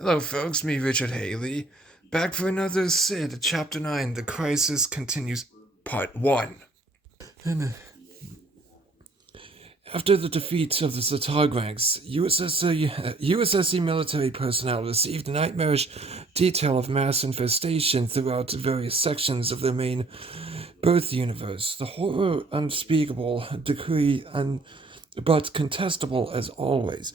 Hello, folks. Me, Richard Haley, back for another S.I.D. Chapter 9. The Crisis Continues, Part 1. And after the defeat of the Setargranks, U.S.S.C military personnel received nightmarish detail of mass infestation throughout various sections of their main birth universe. The horror unspeakable, decree, but contestable as always.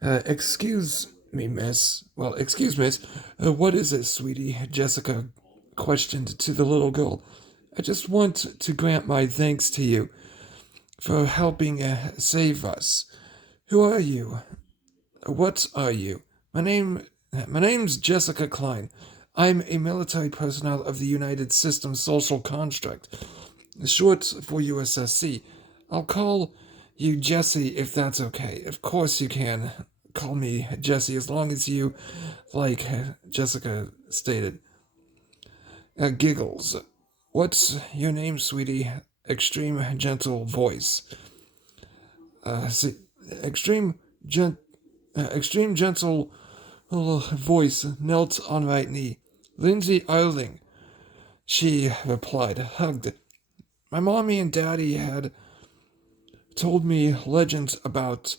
Excuse me, miss. Well, excuse miss. What is it, sweetie? Jessica questioned to the little girl. I just want to grant my thanks to you for helping save us. Who are you? What are you? My name's Jessica Klein. I'm a military personnel of the United Systems Social Construct, short for U.S.S.C. I'll call you Jessie if that's okay. Of course you can call me Jessie as long as you like, Jessica stated. Giggles. What's your name, sweetie? Extreme gentle voice. See, extreme extreme gentle voice knelt on right knee. Lindsay Erling, she replied, hugged. My mommy and daddy had told me legends about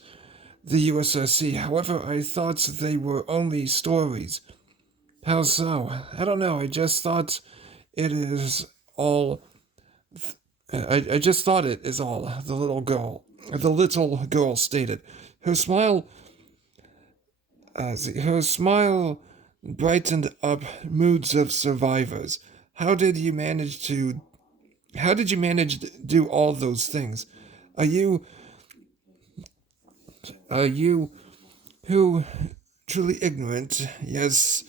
the U.S.S.C. However, I thought they were only stories. How so? I don't know. I just thought it is all. I just thought it is all. The little girl stated. Her smile. Her smile brightened up moods of survivors. How did you manage to? How did you manage to do all those things? Are you? Are you who truly ignorant? Yes,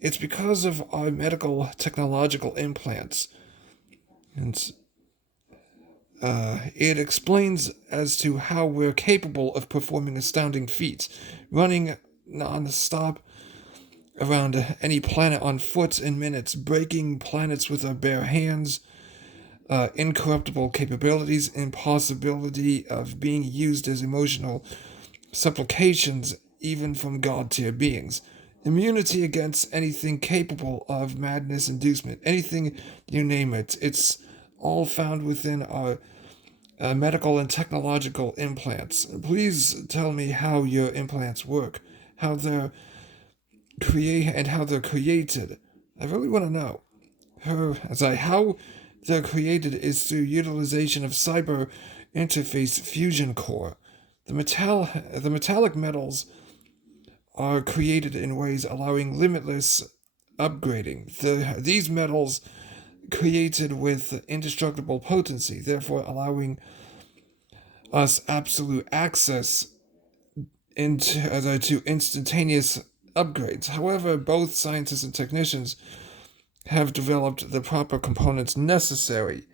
it's because of our medical technological implants. And it explains as to how we're capable of performing astounding feats, running non-stop around any planet on foot in minutes, breaking planets with our bare hands, incorruptible capabilities, impossibility of being used as emotional supplications even from god-tier beings, immunity against anything capable of madness inducement, anything you name it. It's all found within our medical and technological implants. Please tell me how your implants work, how they're how they're created. I really want to know. How they're created is through utilization of cyber interface fusion core. The metallic metals are created in ways allowing limitless upgrading. These metals created with indestructible potency, therefore allowing us absolute access to instantaneous upgrades. However, both scientists and technicians have developed the proper components necessary.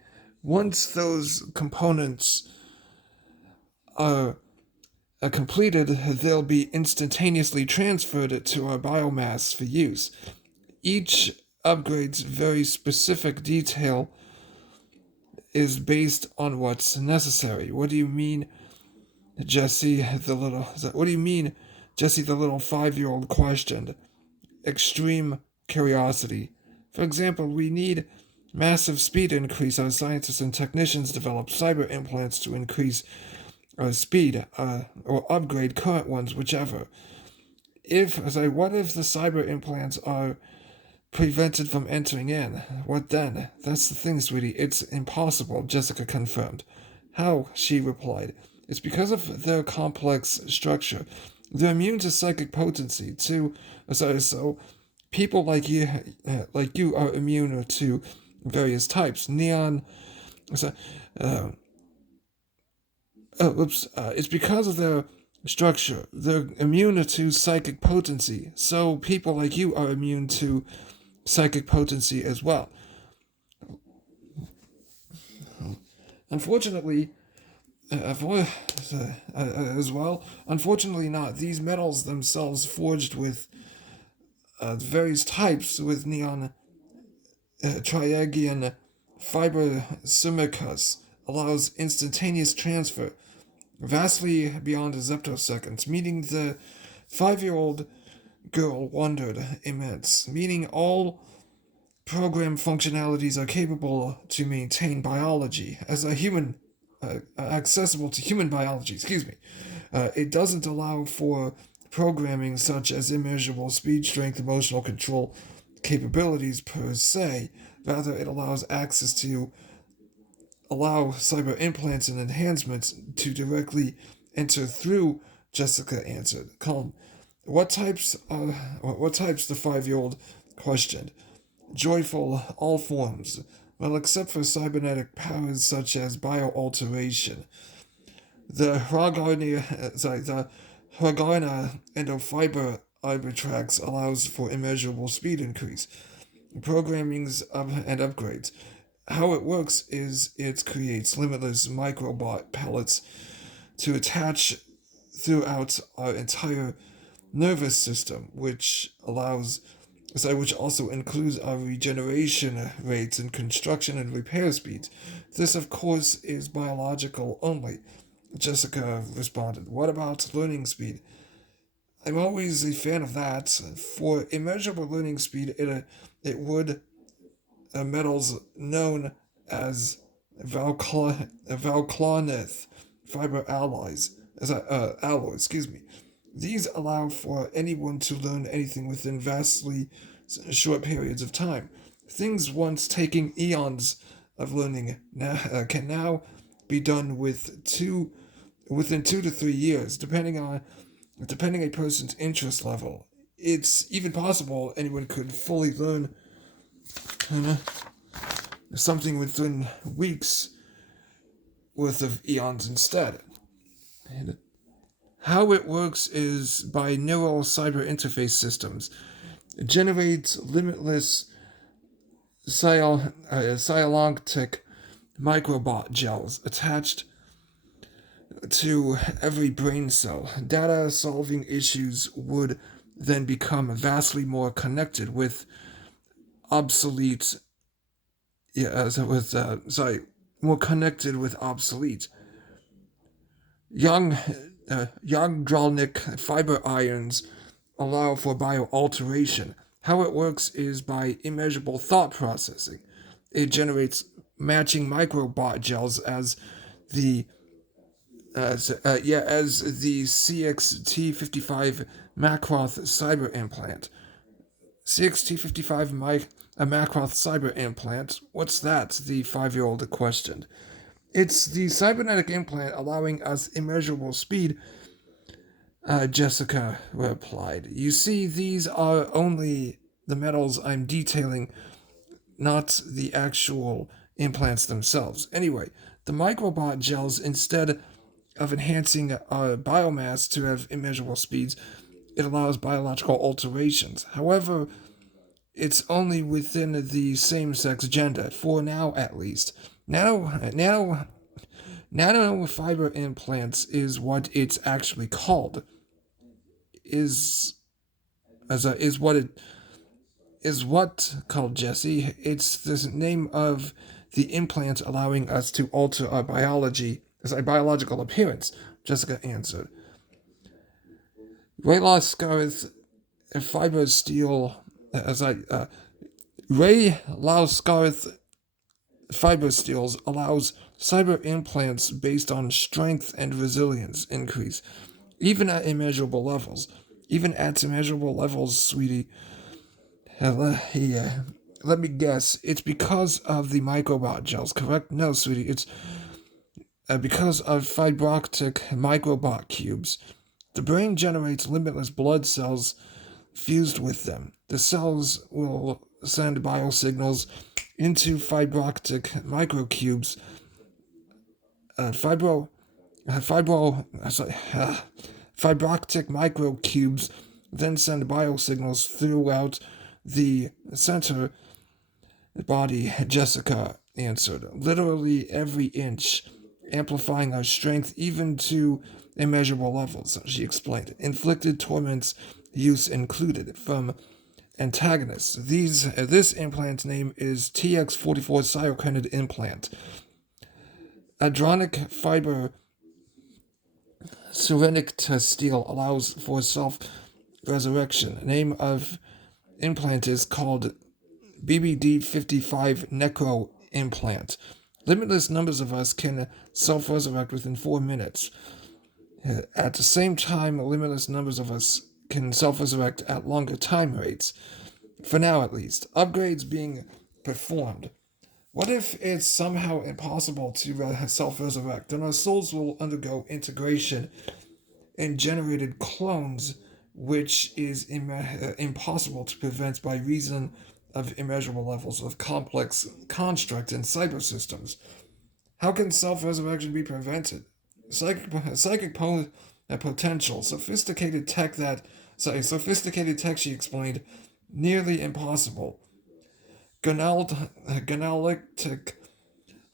Once those components are completed, they'll be instantaneously transferred to our biomass for use. Each upgrade's very specific detail is based on what's necessary. What do you mean, Jessie the little? What do you mean, Jessie the little 5-year-old questioned? Extreme curiosity. For example, we need massive speed increase. Our scientists and technicians develop cyber implants to increase speed or upgrade current ones, whichever. What if the cyber implants are prevented from entering in? What then? That's the thing, sweetie. It's impossible, Jessica confirmed. How? She replied. It's because of their complex structure. They're immune to psychic potency, too. So people like you are immune to various types. It's because of their structure. They're immune to psychic potency. So people like you are immune to psychic potency as well. Unfortunately, unfortunately not. These metals themselves forged with various types with neon triagian fiber simicas allows instantaneous transfer, vastly beyond zeptoseconds, meaning the 5-year-old girl wondered immense, meaning all program functionalities are capable to maintain biology as a human, accessible to human biology. Excuse me. It doesn't allow for programming such as immeasurable speed, strength, emotional control capabilities per se. Rather, it allows access to allow cyber implants and enhancements to directly enter through. Jessica answered, calm. What types? The 5-year-old questioned. Joyful, all forms. Well, except for cybernetic powers such as bioalteration. The Hragarna endofiber arbitrax allows for immeasurable speed increase. Programmings and upgrades. How it works is it creates limitless microbot pellets to attach throughout our entire nervous system, which also includes our regeneration rates and construction and repair speeds. This, of course, is biological only. Jessica responded. What about learning speed? I'm always a fan of that. For immeasurable learning speed, it would metals known as Valcloneth fiber alloys. Excuse me. These allow for anyone to learn anything within vastly short periods of time. Things once taking eons of learning can now be done within 2 to 3 years, depending a person's interest level. It's even possible anyone could fully learn something within weeks worth of eons instead. And how it works is by neural cyber interface systems. It generates limitless sialogtic microbot gels attached to every brain cell. Data solving issues would then become vastly more connected with obsolete. More connected with obsolete. Young Drolnik fiber ions allow for bioalteration. How it works is by immeasurable thought processing. It generates matching microbot gels as the CXT55 Macroth cyber implant. CXT55 a Macroth cyber implant. What's that? The 5-year-old questioned. It's the cybernetic implant allowing us immeasurable speed, Jessica replied. You see, these are only the metals I'm detailing, not the actual implants themselves. Anyway, the microbot gels, instead of enhancing our biomass to have immeasurable speeds, it allows biological alterations. However, it's only within the same-sex gender, for now at least. Nano fiber implants is what it's actually called. Is what called, Jesse. It's the name of the implant allowing us to alter our biological appearance. Jessica answered. Raylaw Scarith fiber steel Ray Lauskarth fiber steels allows cyber implants based on strength and resilience increase, even at immeasurable levels. Even at immeasurable levels, sweetie. Let me guess. It's because of the microbot gels, correct? No, sweetie. It's because of fibroctic microbot cubes. The brain generates limitless blood cells fused with them. The cells will send biosignals into fibroctic microcubes. Fibroctic microcubes then send biosignals throughout the center body, Jessica answered. Literally every inch, amplifying our strength even to immeasurable levels, she explained. Inflicted torments use included from antagonists. This implant name is TX44 cyrokinid implant. Adronic fiber Cyrenaic steel allows for resurrection. The name of implant is called BBD-55 necro implant. Limitless numbers of us can self-resurrect within 4 minutes. At the same time, limitless numbers of us can self-resurrect at longer time rates. For now, at least. Upgrades being performed. What if it's somehow impossible to self-resurrect? Then our souls will undergo integration in generated clones, which is impossible to prevent by reason of immeasurable levels of complex construct in cybersystems. How can self-resurrection be prevented? Potential, sophisticated tech, she explained, nearly impossible. Gonalitic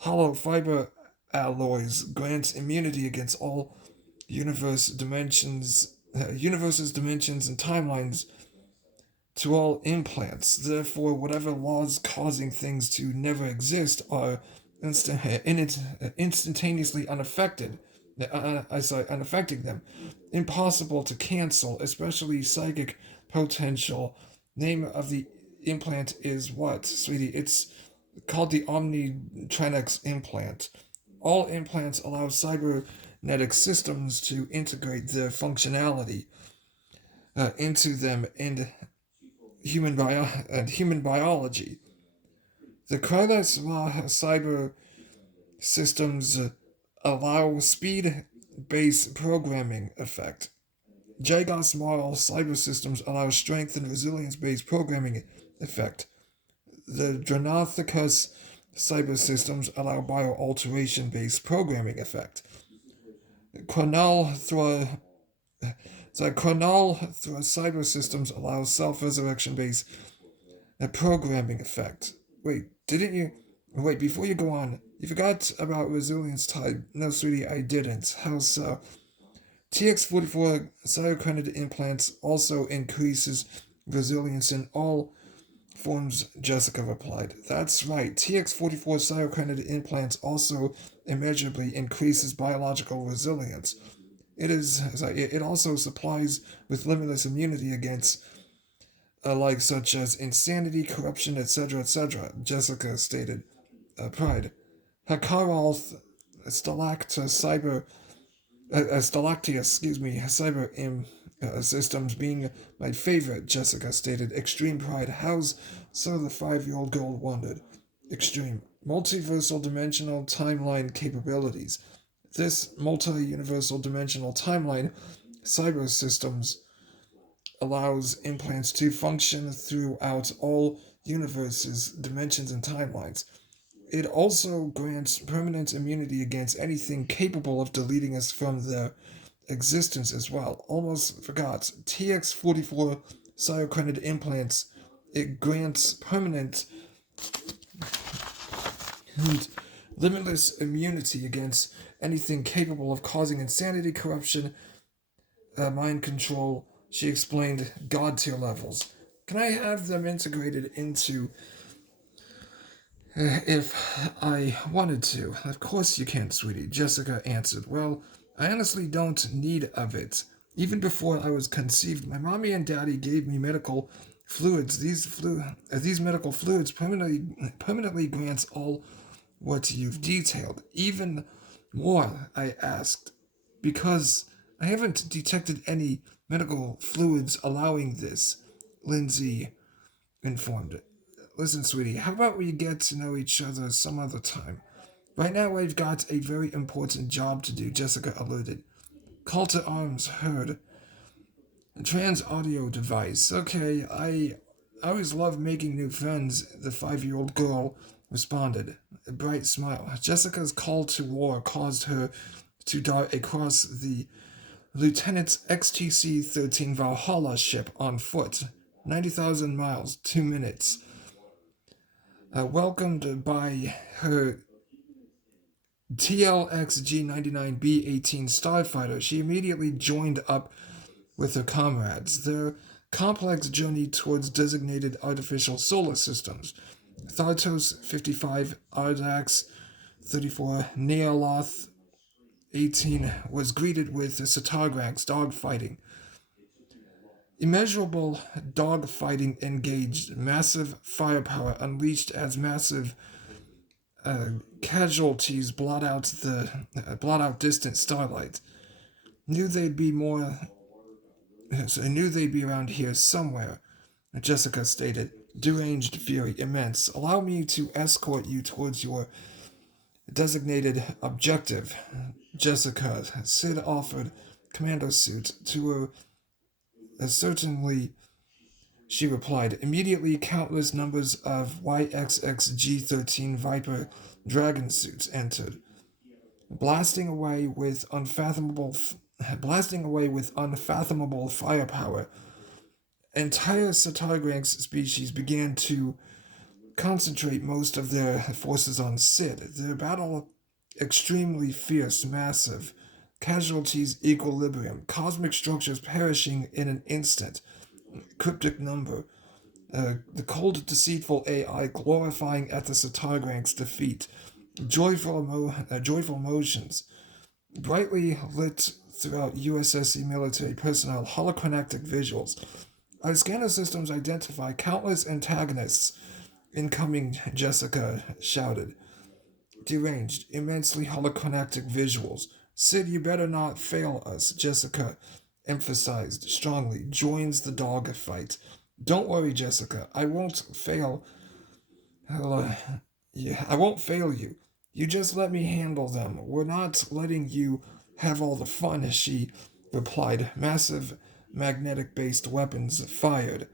hollow fiber alloys grants immunity against all universe's dimensions and timelines to all implants. Therefore, whatever laws causing things to never exist are instantaneously unaffected. Unaffecting them. Impossible to cancel, especially psychic potential. Name of the implant is what, sweetie? It's called the Omnitronics implant. All implants allow cybernetic systems to integrate their functionality into them and human biology. The Krylus cyber systems allow speed-based programming effect. Jagos model cyber systems allow strength and resilience-based programming effect. The Dranothicus cyber systems allow bio-alteration-based programming effect. Chronal through cyber systems allow self-resurrection-based programming effect. Wait, didn't you? Wait, before you go on, you forgot about resilience type. No, sweetie, I didn't. How so? TX44 cytochronic implants also increases resilience in all forms, Jessica replied. That's right. TX44 cytochronic implants also immeasurably increases biological resilience. It also supplies with limitless immunity against like such as insanity, corruption, etc., Jessica stated. Pride. Hakaralth cyber systems being my favorite, Jessica stated. Extreme pride. How's so, the 5-year-old girl wondered. Extreme. Multiversal dimensional timeline capabilities. This multi-universal dimensional timeline cyber systems allows implants to function throughout all universes, dimensions, and timelines. It also grants permanent immunity against anything capable of deleting us from their existence as well. Almost forgot. TX44 cytochronic implants. It grants permanent and limitless immunity against anything capable of causing insanity, corruption, mind control. She explained god tier levels. Can I have them integrated into if I wanted to? Of course you can, sweetie, Jessica answered. Well, I honestly don't need of it. Even before I was conceived, my mommy and daddy gave me medical fluids. These medical fluids permanently grants all what you've detailed. Even more, I asked, because I haven't detected any medical fluids allowing this, Lindsay informed. Listen, sweetie, how about we get to know each other some other time? Right now, I've got a very important job to do, Jessica alerted. Call to arms heard. Trans audio device. Okay, I always love making new friends, the 5-year-old girl responded. A bright smile. Jessica's call to war caused her to dart across the Lieutenant's XTC-13 Valhalla ship on foot. 90,000 miles, 2 minutes. Welcomed by her TLX-G99B-18 starfighter, she immediately joined up with her comrades. Their complex journey towards designated artificial solar systems. Thartos 55, Ardax 34, Neoloth 18 was greeted with Setargranks dogfighting. Immeasurable dogfighting engaged, massive firepower unleashed as massive casualties blot out distant starlight. Knew they'd be more. So I knew they'd be around here somewhere. Jessica stated, deranged fury immense. Allow me to escort you towards your designated objective. Jessica, Sid offered commando suit to her. Certainly, she replied. Immediately, countless numbers of YXXG-13 Viper dragon suits entered, blasting away with unfathomable firepower. Entire Setargranks species began to concentrate most of their forces on Sid. Their battle extremely fierce, massive. Casualties equilibrium. Cosmic structures perishing in an instant. Cryptic number. The cold, deceitful AI glorifying at the Setargranks' defeat. Joyful motions. Brightly lit throughout U.S.S.C military personnel, holochronic visuals. Our scanner systems identify countless antagonists. Incoming, Jessica shouted. Deranged, immensely holochronic visuals. Sid, you better not fail us, Jessica emphasized strongly. Joins the dog fight. Don't worry, Jessica. I won't fail. I won't fail you. You just let me handle them. We're not letting you have all the fun, she replied. Massive magnetic based weapons fired.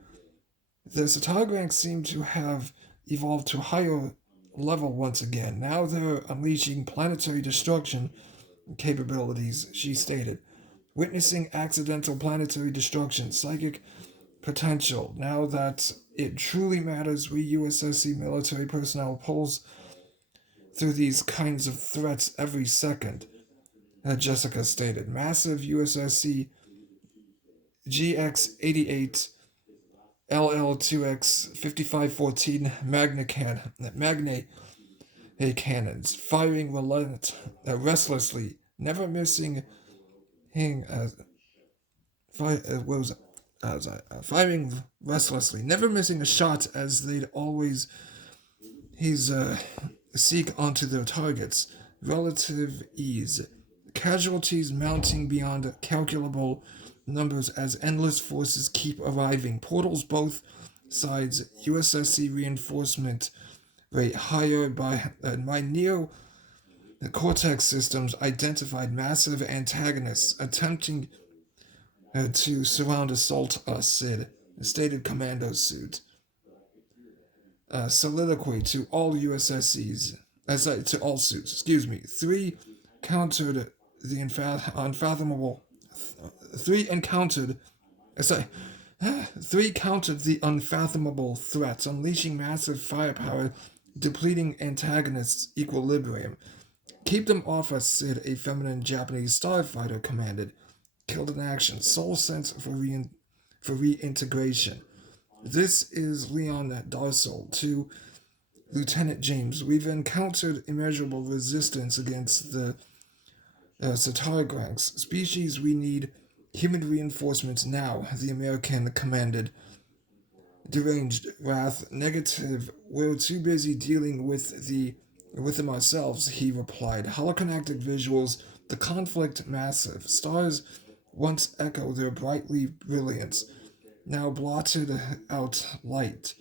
The Setargranks seem to have evolved to a higher level once again. Now they're unleashing planetary destruction capabilities, she stated. Witnessing accidental planetary destruction, psychic potential. Now that it truly matters, we U.S.S.C military personnel pulls through these kinds of threats every second, Jessica stated. Massive U.S.S.C GX-88 LL2X 5514 Magna cannons, firing restlessly, never missing firing restlessly, never missing a shot as they'd always seek onto their targets. Relative ease. Casualties mounting beyond calculable numbers as endless forces keep arriving. Portals both sides. U.S.S.C reinforcement rate higher by Neo Cortex systems identified massive antagonists attempting to surround assault us, Sid. Stated commando suit. Soliloquy to all USSCs. To all suits, excuse me. Countered the unfathomable. Three encountered. Sorry. Three countered the unfathomable threats, unleashing massive firepower, depleting antagonists' equilibrium. Keep them off us, Sid, a feminine Japanese starfighter commanded. Killed in action, soul sent for reintegration. This is Leon Darsel to Lieutenant James. We've encountered immeasurable resistance against the Setargranks. Species we need human reinforcements now, the American commanded. Deranged wrath, negative. We're too busy dealing with them ourselves, he replied. Holochronic visuals, the conflict massive. Stars once echo their brightly brilliance, now blotted out light.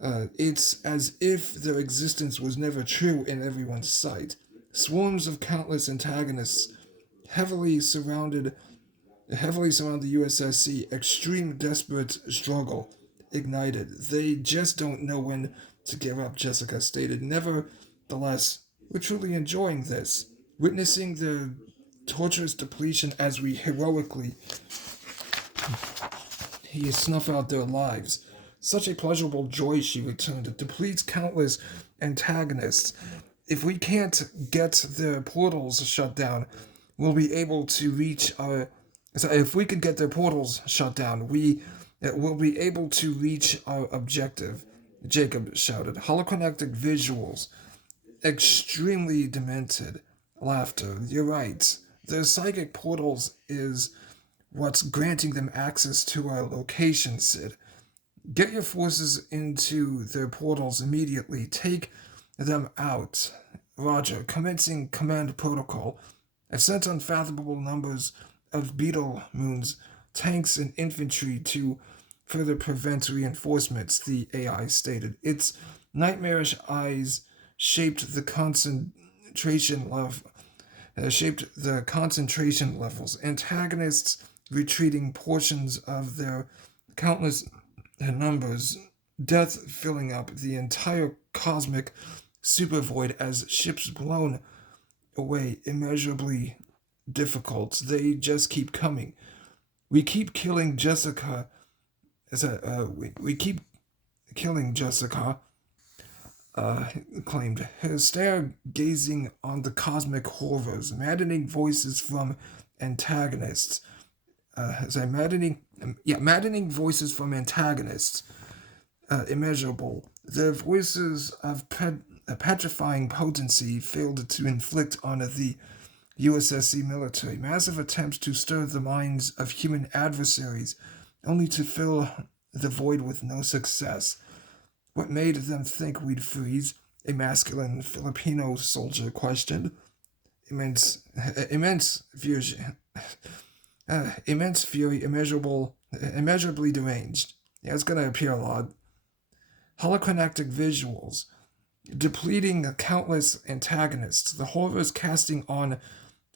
It's as if their existence was never true in everyone's sight. Swarms of countless antagonists heavily surround the U.S.S.C. Extreme desperate struggle ignited. They just don't know when to give up, Jessica stated. Nevertheless, we're truly enjoying this, witnessing their torturous depletion as we heroically snuff out their lives. Such a pleasurable joy, she returned. It depletes countless antagonists. If we can't get their portals shut down, we'll be able to reach our... So if we can get their portals shut down, we will be able to reach our objective, Jacob shouted. Holochronic visuals. Extremely demented. Laughter. You're right. Their psychic portals is what's granting them access to our location, Sid. Get your forces into their portals immediately. Take them out. Roger, commencing command protocol. I've sent unfathomable numbers of beetle moons, tanks, and infantry to further prevent reinforcements, the AI stated. Its nightmarish eyes shaped the concentration levels. Antagonists retreating portions of their countless numbers, death filling up the entire cosmic supervoid as ships blown away, immeasurably difficult. They just keep coming. We keep killing Jessica. We keep killing Jessica. Uh, Claimed, her stare gazing on the cosmic horrors, maddening voices from antagonists. Maddening voices from antagonists, immeasurable. Their voices of petrifying potency failed to inflict on the U.S.S.C military. Massive attempts to stir the minds of human adversaries, only to fill the void with no success. What made them think we'd freeze? A masculine Filipino soldier questioned. Immense fury, immeasurably deranged. Yeah, it's gonna appear a lot. Holocromatic visuals, depleting countless antagonists, the horrors casting on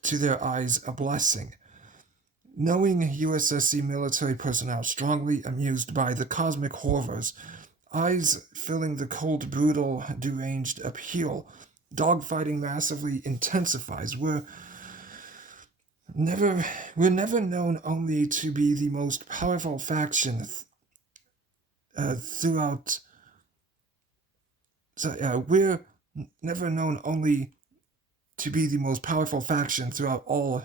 to their eyes a blessing. Knowing U.S.S.C military personnel strongly amused by the cosmic horrors, eyes filling the cold, brutal, deranged appeal, dogfighting massively intensifies. We're never known only to be the most powerful faction throughout. We're never known only to be the most powerful faction throughout all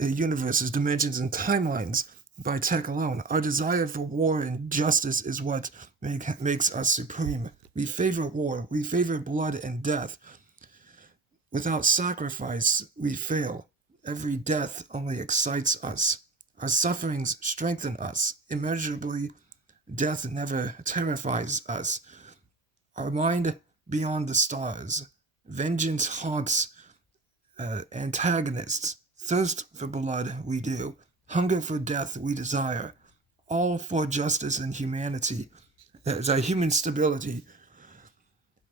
universes, dimensions, and timelines by tech alone. Our desire for war and justice is what makes us supreme. We favor war. We favor blood and death. Without sacrifice, we fail. Every death only excites us. Our sufferings strengthen us. Immeasurably, death never terrifies us. Our mind beyond the stars. Vengeance haunts antagonists. Thirst for blood we do. Hunger for death we desire. All for justice and humanity. Human stability.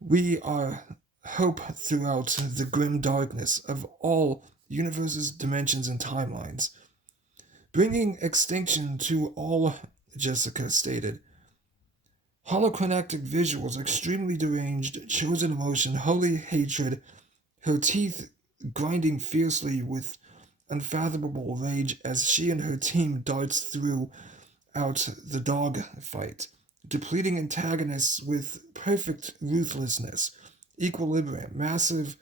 We are hope throughout the grim darkness of all universes, dimensions, and timelines. Bringing extinction to all, Jessica stated. Holocromatic visuals, extremely deranged, chosen emotion, holy hatred, her teeth grinding fiercely with unfathomable rage as she and her team darts throughout the dog fight, depleting antagonists with perfect ruthlessness, equilibrium, massive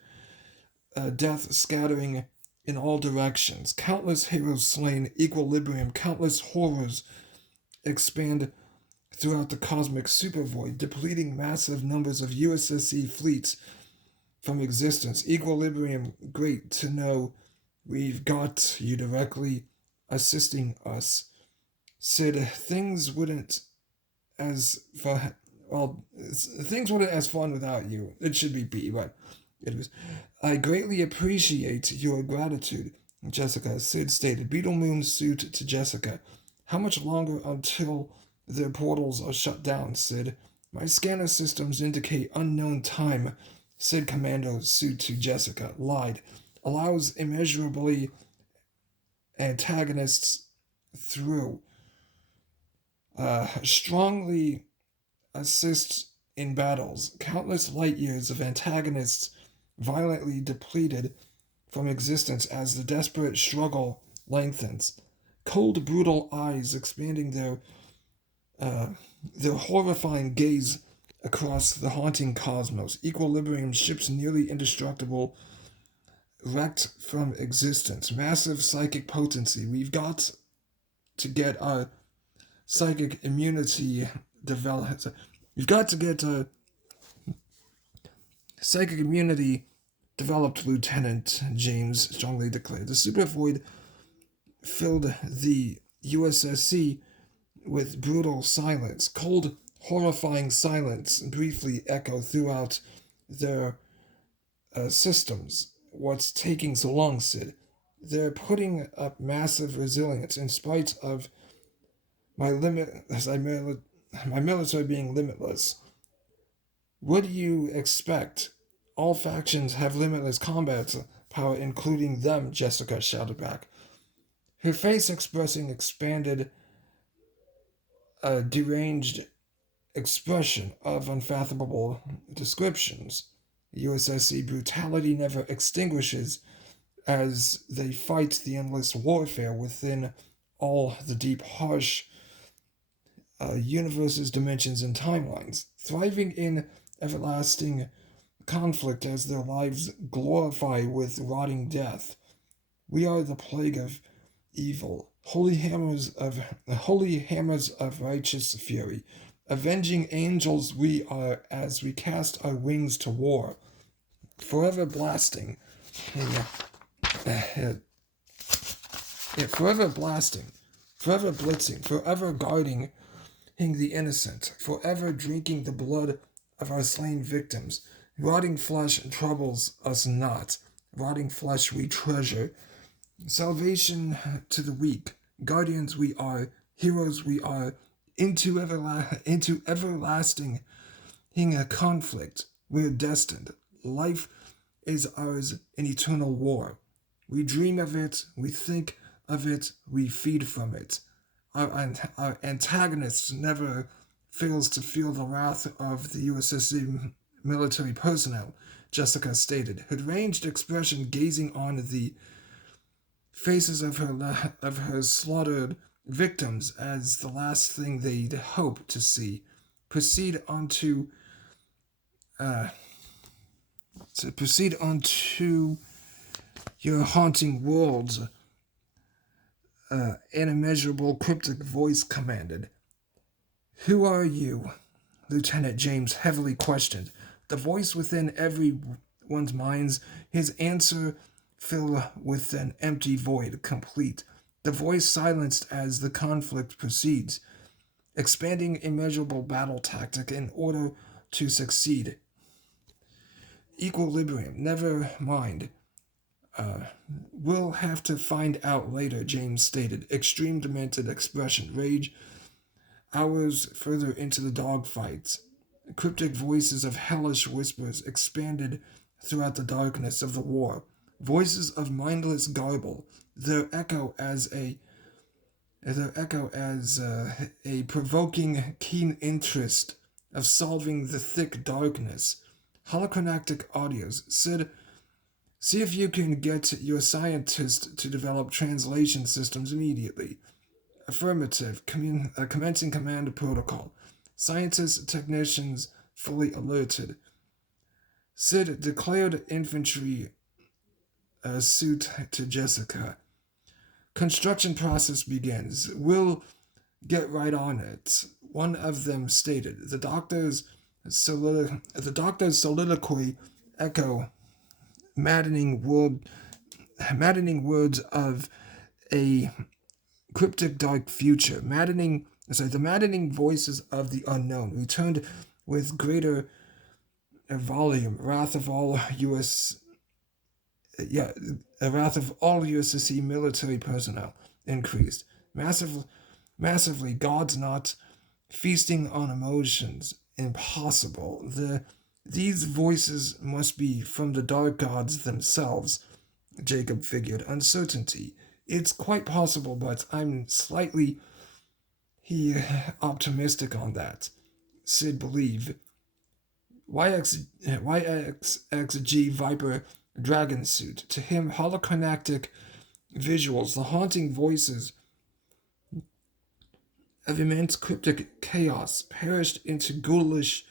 death scattering in all directions, countless heroes slain, equilibrium, countless horrors expand throughout the cosmic supervoid, depleting massive numbers of U.S.S.C fleets from existence. Equilibrium, great to know we've got you directly assisting us. Sid, things wouldn't as fun. Well, things wouldn't as fun without you. It should be B, but it was. I greatly appreciate your gratitude, Jessica. Sid stated. Beetle Moon suit to Jessica. How much longer until their portals are shut down, Sid? My scanner systems indicate unknown time. Sid Commando suit to Jessica. Lied. Allows immeasurably antagonists through. Strongly assists in battles. Countless light years of antagonists violently depleted from existence as the desperate struggle lengthens. Cold, brutal eyes expanding their horrifying gaze across the haunting cosmos. Equilibrium ships nearly indestructible, wrecked from existence. Massive psychic potency. We've got to get our psychic immunity developed. We've got to get psychic immunity developed, Lieutenant James strongly declared. The super void filled the U.S.S.C. with brutal silence. Cold, horrifying silence briefly echoed throughout their systems. What's taking so long, Sid? They're putting up massive resilience in spite of my my military being limitless. What do you expect? All factions have limitless combat power, including them, Jessica shouted back, her face expressing expanded, deranged expression of unfathomable descriptions. U.S.S.C. brutality never extinguishes as they fight the endless warfare within all the deep, harsh universes, dimensions, and timelines, thriving in everlasting conflict as their lives glorify with rotting death. We are the plague of evil, holy hammers of righteous fury. Avenging angels we are as we cast our wings to war, forever blasting, forever blasting, forever blitzing, forever guarding the innocent, forever drinking the blood of our slain victims. Rotting flesh troubles us not. Rotting flesh we treasure. Salvation to the weak. Guardians we are. Heroes we are. Into everlasting conflict we are destined. Life is ours in eternal war. We dream of it, we think of it, we feed from it. Our antagonist never fails to feel the wrath of the U.S.S.C. military personnel, Jessica stated, her ranged expression gazing on the faces of her slaughtered victims as the last thing they'd hope to see. Proceed onto uh, to proceed onto your haunting worlds. An immeasurable cryptic voice commanded. Who are you? Lieutenant James heavily questioned. The voice within everyone's minds, his answer filled with an empty void, complete. The voice silenced as the conflict proceeds, expanding immeasurable battle tactic in order to succeed. Equilibrium, never mind. We'll have to find out later, James stated. Extreme demented expression, rage, hours further into the dogfights. Cryptic voices of hellish whispers expanded throughout the darkness of the war. Voices of mindless garble, their echo as a provoking keen interest of solving the thick darkness. Holocronactic audios said, see if you can get your scientist to develop translation systems immediately. Affirmative, commencing command protocol. Scientists, technicians fully alerted. Sid declared infantry suit to Jessica. Construction process begins. We'll get right on it. One of them stated. The doctor's soliloquy echo maddening words of a cryptic dark future. The maddening voices of the unknown returned with greater volume. Wrath of all U.S.S.C. military personnel increased massively. Gods not feasting on emotions. Impossible. These voices must be from the dark gods themselves, Jacob figured. Uncertainty. It's quite possible, but I'm slightly optimistic on that. Sid believe. YXXG Viper Dragon Suit. To him, holocronactic visuals, the haunting voices of immense cryptic chaos perished into ghoulish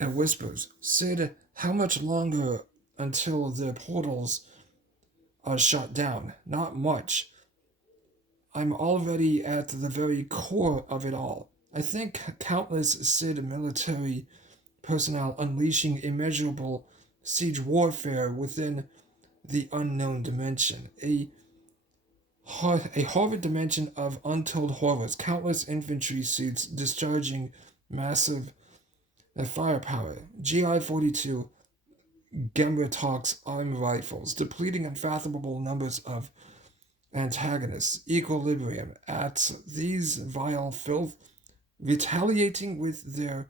whispers. Sid, how much longer until the portals are shut down? Not much. I'm already at the very core of it all. I think countless Sid military personnel unleashing immeasurable siege warfare within the unknown dimension. A horrid dimension of untold horrors, countless infantry suits discharging massive firepower, GI-42 Gemratox arm rifles, depleting unfathomable numbers of antagonists, equilibrium at these vile filth, retaliating with their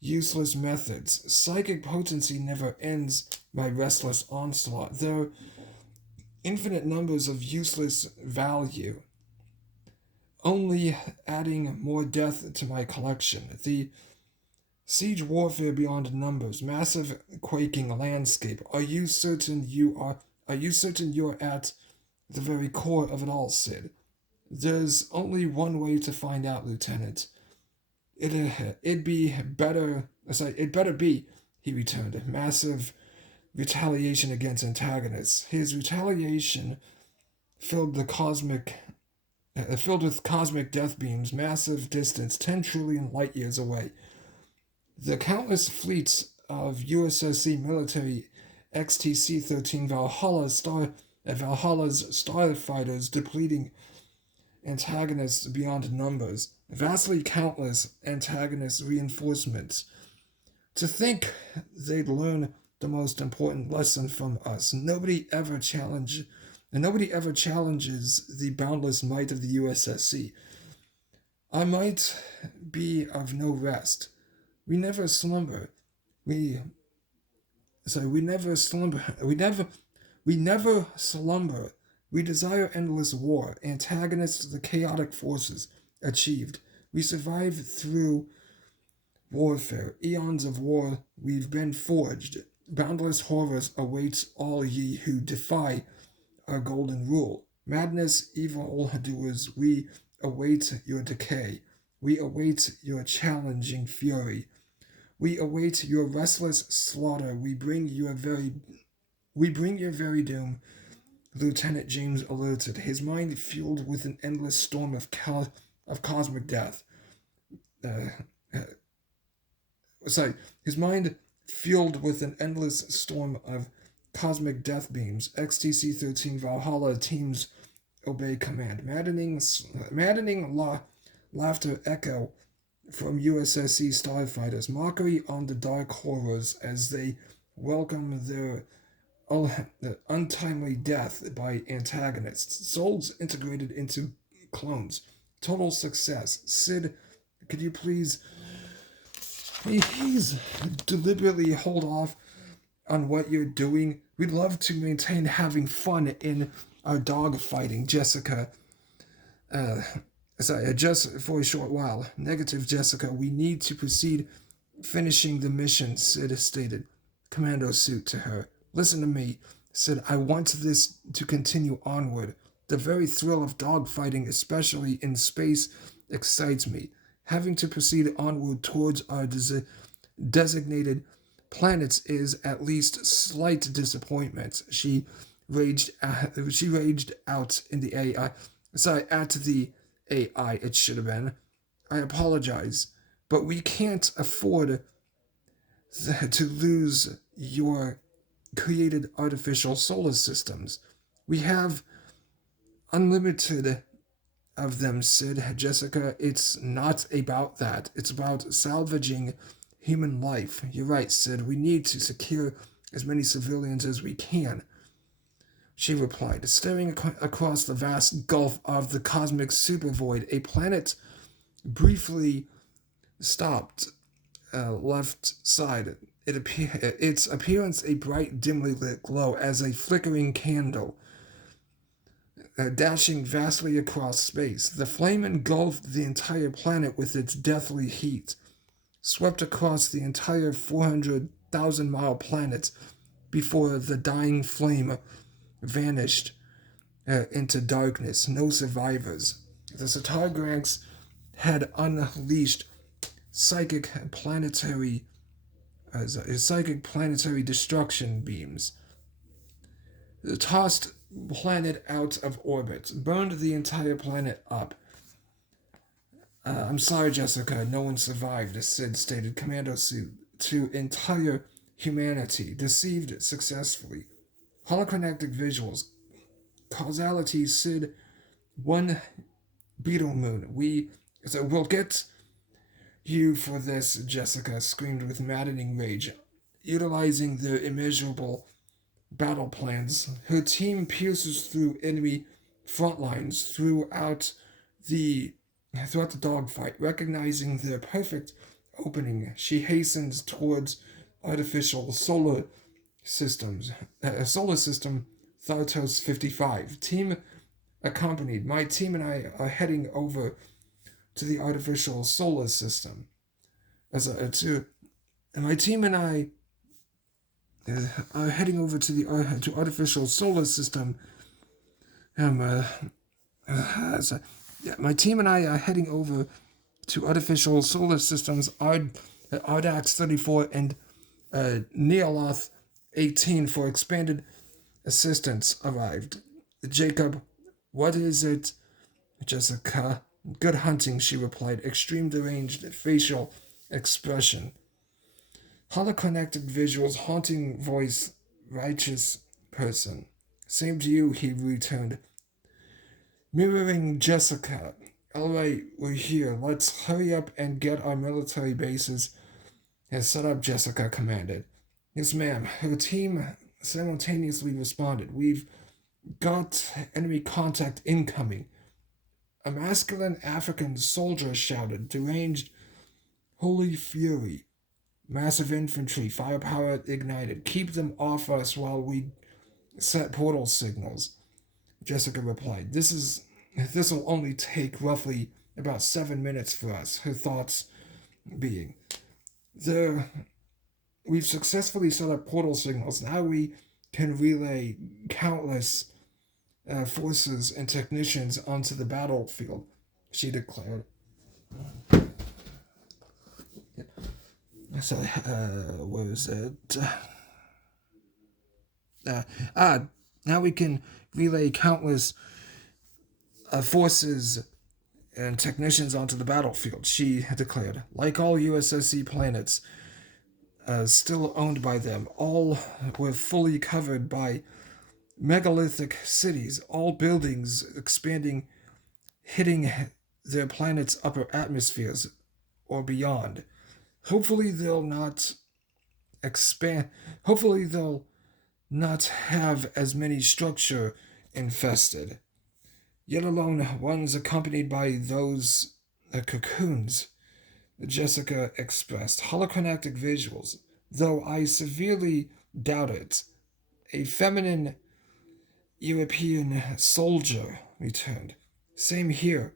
useless methods. Psychic potency never ends my restless onslaught. Their infinite numbers of useless value, only adding more death to my collection. The siege warfare beyond numbers, massive quaking landscape. Are you certain you're at the very core of it all, Sid? There's only one way to find out, Lieutenant. It'd be better. Sorry, it better be. He returned. Massive retaliation against antagonists. His retaliation filled the cosmic, filled with cosmic death beams, massive distance, 10 trillion light years away. The countless fleets of U.S.S.C. military XTC-13 Valhalla's starfighters depleting antagonists beyond numbers, vastly countless antagonist reinforcements. To think they'd learn the most important lesson from us. Nobody ever challenges the boundless might of the U.S.S.C. Our might be of no rest. We never slumber. We never slumber. We never slumber. We desire endless war, antagonists to the chaotic forces achieved. We survive through warfare, eons of war we've been forged. Boundless horrors awaits all ye who defy our golden rule. Madness, evil doers, we await your decay. We await your challenging fury. We await your restless slaughter. We bring your very doom. Lieutenant James alerted, his mind fueled with an endless storm of cosmic death. Uh, his mind fueled with an endless storm of cosmic death beams. XTC-13 Valhalla teams obey command. Maddening laughter echo from U.S.S.C. starfighters. Mockery on the dark horrors as they welcome their untimely death by antagonists. Souls integrated into clones. Total success. Sid, could you please deliberately hold off on what you're doing? We'd love to maintain having fun in our dog fighting, Jessica. Just for a short while. Negative, Jessica. We need to proceed finishing the mission, Sid stated. Commando suit to her. Listen to me, Sid. I want this to continue onward. The very thrill of dogfighting, especially in space, excites me. Having to proceed onward towards our designated planets is at least slight disappointment. She raged out in the AI. At the AI, it should have been. I apologize, but we can't afford to lose your created artificial solar systems. We have unlimited of them, Sid. Jessica, it's not about that. It's about salvaging human life. You're right, Sid. We need to secure as many civilians as we can. She replied, staring across the vast gulf of the cosmic supervoid. A planet briefly stopped, left side. Its appearance a bright, dimly lit glow as a flickering candle, dashing vastly across space. The flame engulfed the entire planet with its deathly heat, swept across the entire 400,000-mile planet before the dying flame vanished into darkness. No survivors. The Setargranks had unleashed psychic planetary destruction beams, tossed planet out of orbit, burned the entire planet up. I'm sorry, Jessica, no one survived, Sid stated. Commando suit to entire humanity, deceived successfully. Holocromatic visuals Causality, S.I.D. One beetle moon. We'll get you for this, Jessica screamed with maddening rage. Utilizing their immeasurable battle plans, her team pierces through enemy front lines throughout the dogfight. Recognizing their perfect opening, she hastens towards artificial solar system Thartos 55. Team accompanied. My team and I are heading over to the artificial solar system. My team and I are heading over to the to artificial solar system. My team and I are heading over to artificial solar systems Ardax 34 and Neoloth 18 for expanded assistance arrived. Jacob, what is it? Jessica, good hunting, she replied, extreme deranged facial expression. Holoconnected visuals, haunting voice, righteous person. Same to you, he returned. Mirroring Jessica. Alright, we're here. Let's hurry up and get our military bases set up, Jessica commanded. Yes, ma'am. Her team simultaneously responded. We've got enemy contact incoming. A masculine African soldier shouted, deranged, holy fury. Massive infantry, firepower ignited. Keep them off us while we set portal signals. Jessica replied, This'll only take roughly about 7 minutes for us, her thoughts being. We've successfully set up portal signals. Now we can relay countless forces and technicians onto the battlefield, she declared. So, where is it? Now we can relay countless forces and technicians onto the battlefield, she declared. Like all U.S.S.C planets, still owned by them, all were fully covered by megalithic cities, all buildings expanding, hitting their planet's upper atmospheres or beyond. Hopefully they'll not have as many structure infested, yet alone ones accompanied by those cocoons, Jessica expressed. Holoconnectic visuals, though I severely doubt it. A feminine European soldier returned. Same here,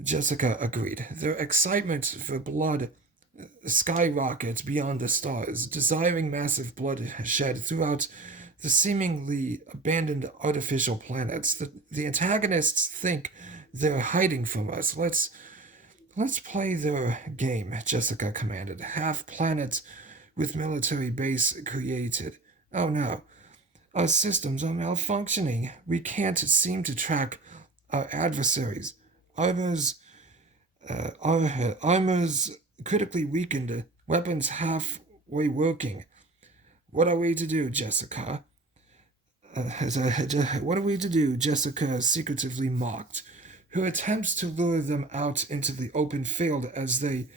Jessica agreed. Their excitement for blood skyrockets beyond the stars, desiring massive bloodshed throughout the seemingly abandoned artificial planets. The antagonists think they're hiding from us. Let's play their game, Jessica commanded. Half planet with military base created. Oh no. Our systems are malfunctioning. We can't seem to track our adversaries. Armor's critically weakened, weapons halfway working. What are we to do, Jessica? What are we to do? Jessica secretively mocked. Her attempts to lure them out into the open field as they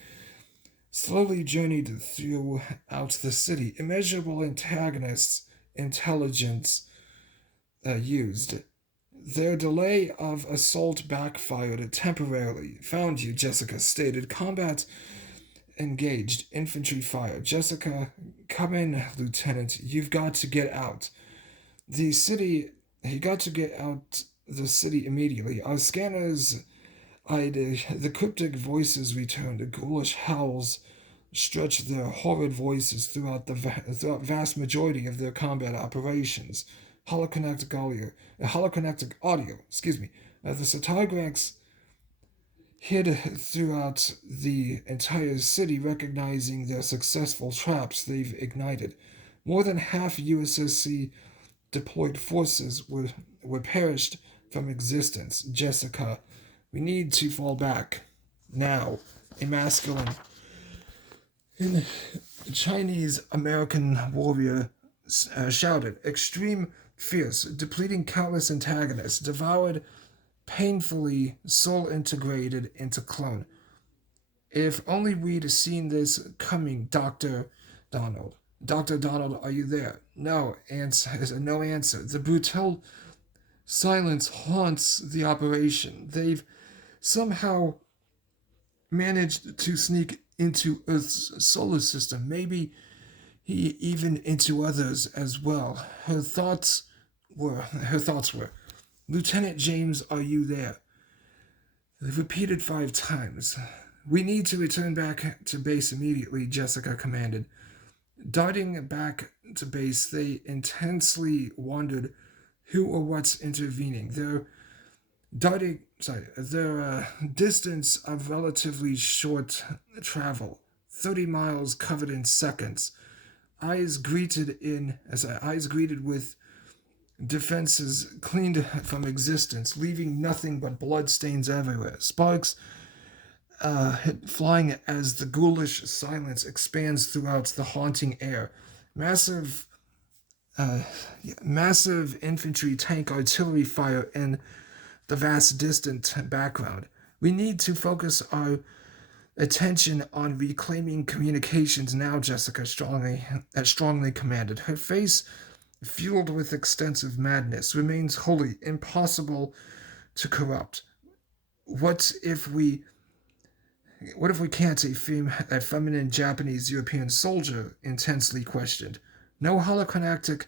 slowly journeyed throughout the city. Immeasurable antagonists' intelligence used. Their delay of assault backfired temporarily. Found you, Jessica stated. Combat engaged. Infantry fire. Jessica, come in, Lieutenant. You've got to get out. He got to get out the city immediately. Our scanners the cryptic voices returned. Ghoulish howls stretched their horrid voices throughout vast majority of their combat operations. Holoconnectic audio. The Setargranks hid throughout the entire city, recognizing their successful traps they've ignited. More than half U.S.S.C deployed forces were perished from existence. Jessica, we need to fall back. Now, a masculine Chinese-American warrior shouted. Extreme fierce, depleting countless antagonists, devoured painfully, soul integrated into clone. If only we'd seen this coming, Dr. Donald. Dr. Donald, are you there? No answer. No answer. The brutal silence haunts the operation. They've somehow managed to sneak into Earth's solar system, maybe even into others as well. Her thoughts were, Lieutenant James, are you there? Repeated 5 times. We need to return back to base immediately, Jessica commanded. Darting back to base, they intensely wondered who or what's intervening. Their distance of relatively short travel, 30 miles covered in seconds. Eyes greeted with defenses cleaned from existence, leaving nothing but bloodstains everywhere. Sparks flying as the ghoulish silence expands throughout the haunting air. Massive, massive infantry tank artillery fire in the vast distant background. We need to focus our attention on reclaiming communications now, Jessica strongly commanded. Her face, fueled with extensive madness, remains wholly impossible to corrupt. What if we can't? A feminine Japanese European soldier intensely questioned. No holocromatic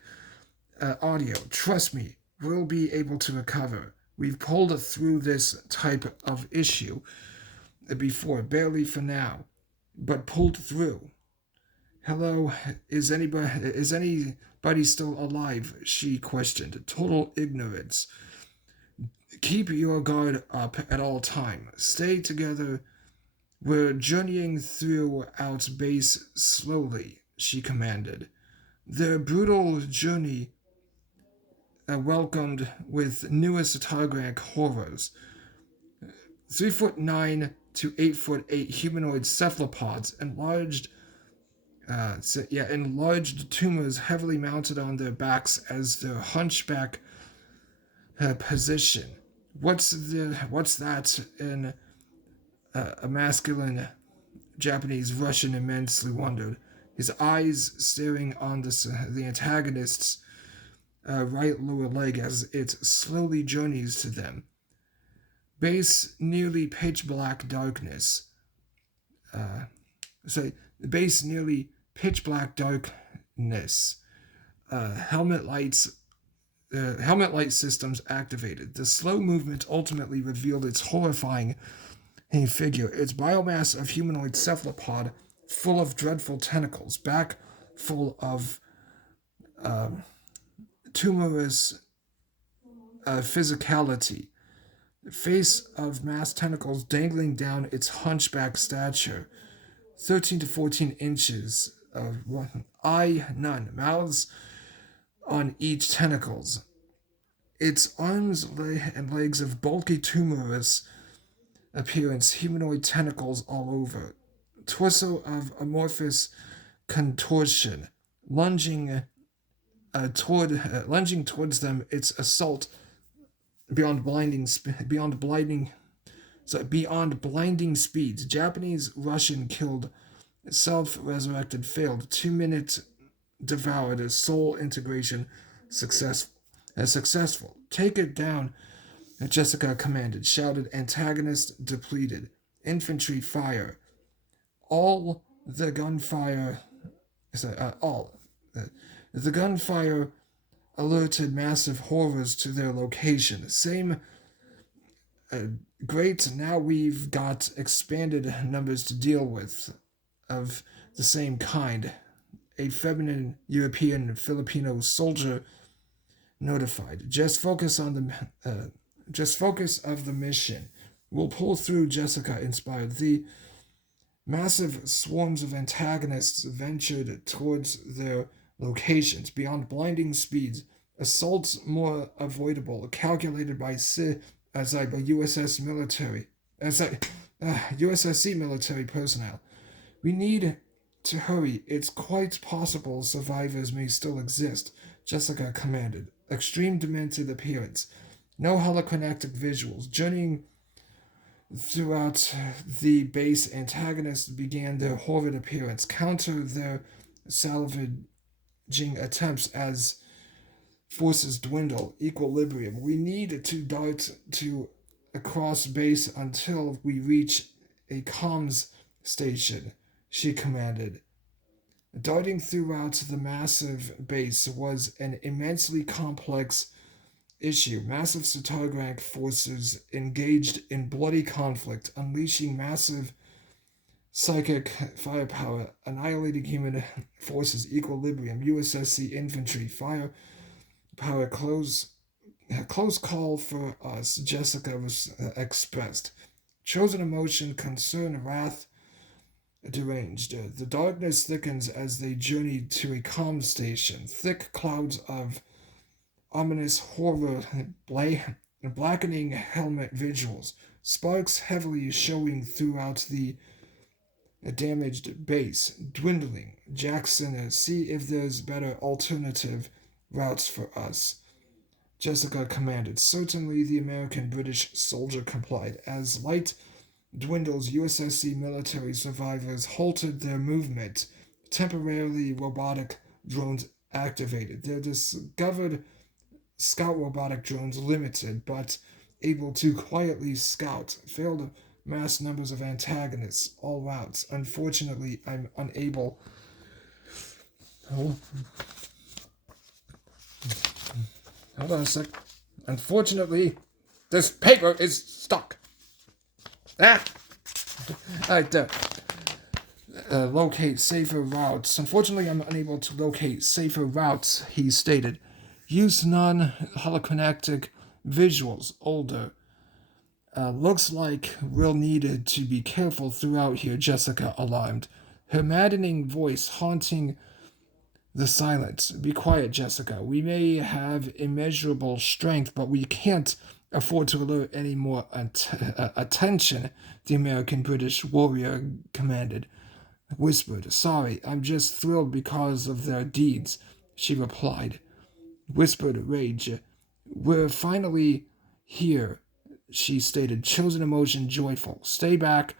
audio. Trust me, we'll be able to recover. We've pulled through this type of issue before, barely for now, but pulled through. Hello, is anybody still alive? She questioned. Total ignorance. Keep your guard up at all time. Stay together. We're journeying throughout base slowly, she commanded. Their brutal journey welcomed with newest Setargrank horrors. 3'9" to 8'8" humanoid cephalopods, enlarged tumors heavily mounted on their backs as their hunchback position. What's that in a masculine Japanese Russian immensely wondered, his eyes staring on the antagonist's right lower leg as it slowly journeys to them. Base nearly pitch black darkness. Base nearly pitch black darkness. Helmet light systems activated. The slow movement ultimately revealed its horrifying figure, its biomass of humanoid cephalopod full of dreadful tentacles, back full of tumorous physicality, face of mass tentacles dangling down its hunchback stature, 13 to 14 inches of eye none, mouths on each tentacles. Its arms and legs of bulky tumorous appearance, humanoid tentacles all over. Torso of amorphous contortion, lunging towards them, its assault beyond blinding speeds. Japanese Russian killed, self-resurrected, failed. 2-minute devoured, soul integration successful. Take it down, Jessica commanded, shouted. Antagonist depleted. Infantry fire. All the gunfire. The gunfire alerted massive horrors to their location. Same. Great. Now we've got expanded numbers to deal with, of the same kind. A feminine European Filipino soldier notified. Just focus of the mission. We'll pull through, Jessica inspired. The massive swarms of antagonists ventured towards their locations beyond blinding speeds. Assaults more avoidable, calculated by U.S.S. military, U.S.S.C. military personnel. We need to hurry. It's quite possible survivors may still exist, Jessica commanded. extreme demented appearance. No holochronic visuals. Journeying throughout the base, antagonists began their horrid appearance, counter their salvaging attempts as forces dwindle. Equilibrium. We need to dart to across base until we reach a comms station, she commanded. Darting throughout the massive base was an immensely complex issue. Massive Setargrank forces engaged in bloody conflict, unleashing massive psychic firepower, annihilating human forces. Equilibrium. U.S.S.C. infantry firepower close call for us, Jessica was expressed. Chosen emotion, concern, wrath, deranged. The darkness thickens as they journey to a comm station. Thick clouds of ominous horror, blackening helmet visuals, sparks heavily showing throughout the damaged base, dwindling. Jackson, see if there's better alternative routes for us. Jessica commanded. Certainly, the American-British soldier complied. As light dwindles, U.S.S.C. military survivors halted their movement. Temporarily, robotic drones activated. Their discovered scout robotic drones limited, but able to quietly scout. Failed mass numbers of antagonists, all routes. Unfortunately, I'm unable. Hold on a sec. Unfortunately, this paper is stuck. Alright, locate safer routes. Unfortunately, I'm unable to locate safer routes, he stated. Use non-holochronic visuals. Older. Looks like we'll need to be careful throughout here, Jessica alarmed. Her maddening voice haunting the silence. Be quiet, Jessica. We may have immeasurable strength, but we can't afford to alert any more attention, the American-British warrior commanded. Whispered. Sorry, I'm just thrilled because of their deeds, she replied. Whispered rage. We're finally here, she stated. Chosen emotion joyful. Stay back.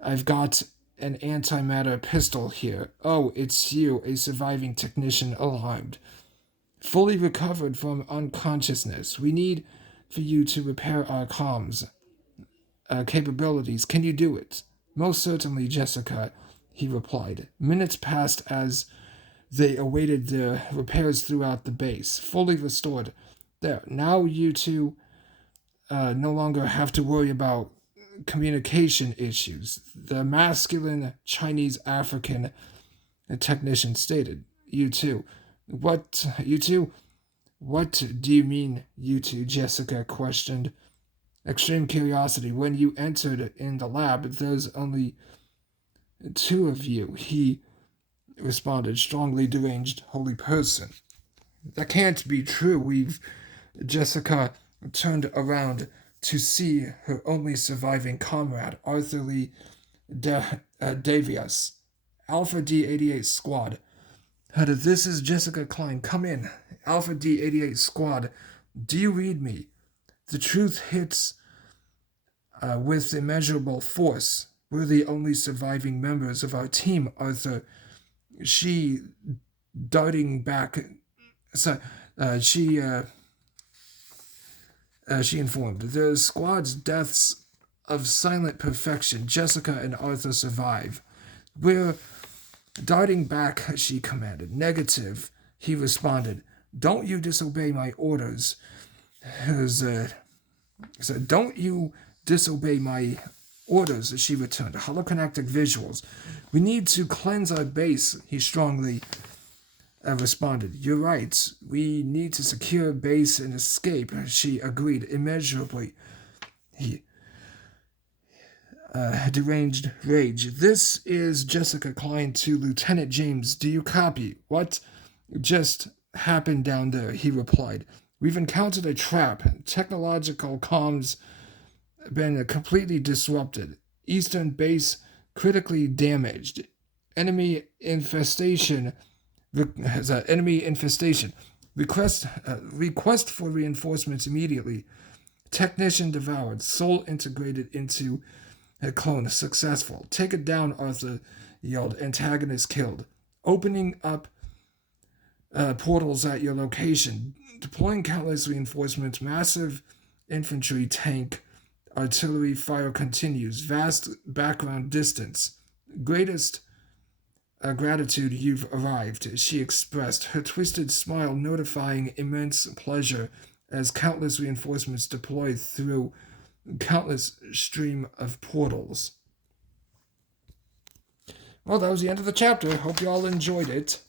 I've got an antimatter pistol here. Oh, it's you, a surviving technician, alarmed. Fully recovered from unconsciousness. We need for you to repair our comms capabilities. Can you do it? Most certainly, Jessica, he replied. Minutes passed as they awaited the repairs throughout the base. Fully restored. There. Now you two no longer have to worry about communication issues. The masculine Chinese African technician stated. You two. What? You two? What do you mean, you two? Jessica questioned. Extreme curiosity. When you entered in the lab, there's only two of you, he responded. Strongly deranged holy person. That can't be true. Jessica turned around to see her only surviving comrade, Arthur Lee Davies. Alpha D-88 Squad. This is Jessica Klein. Come in. Alpha D-88 Squad. Do you read me? The truth hits with immeasurable force. We're the only surviving members of our team, Arthur. She darting back. She informed. The squad's deaths of silent perfection. Jessica and Arthur survive. We're darting back, she commanded. Negative, he responded. Don't you disobey my orders. Don't you disobey my orders, she returned. Holochronic visuals. We need to cleanse our base, he strongly responded. You're right. We need to secure base and escape, she agreed immeasurably. He deranged rage. This is Jessica Klein to Lieutenant James. Do you copy? What just happened down there? He replied. We've encountered a trap. Technological comms been completely disrupted. Eastern base critically damaged. Enemy infestation. Request for reinforcements immediately. Technician devoured. Soul integrated into a clone. Successful. Take it down, Arthur yelled. Antagonist killed. Opening up portals at your location. Deploying countless reinforcements. Massive infantry, tank, artillery fire continues. Vast background distance. Greatest gratitude you've arrived, she expressed, her twisted smile notifying immense pleasure as countless reinforcements deployed through countless stream of portals. Well, that was the end of the chapter. Hope you all enjoyed it.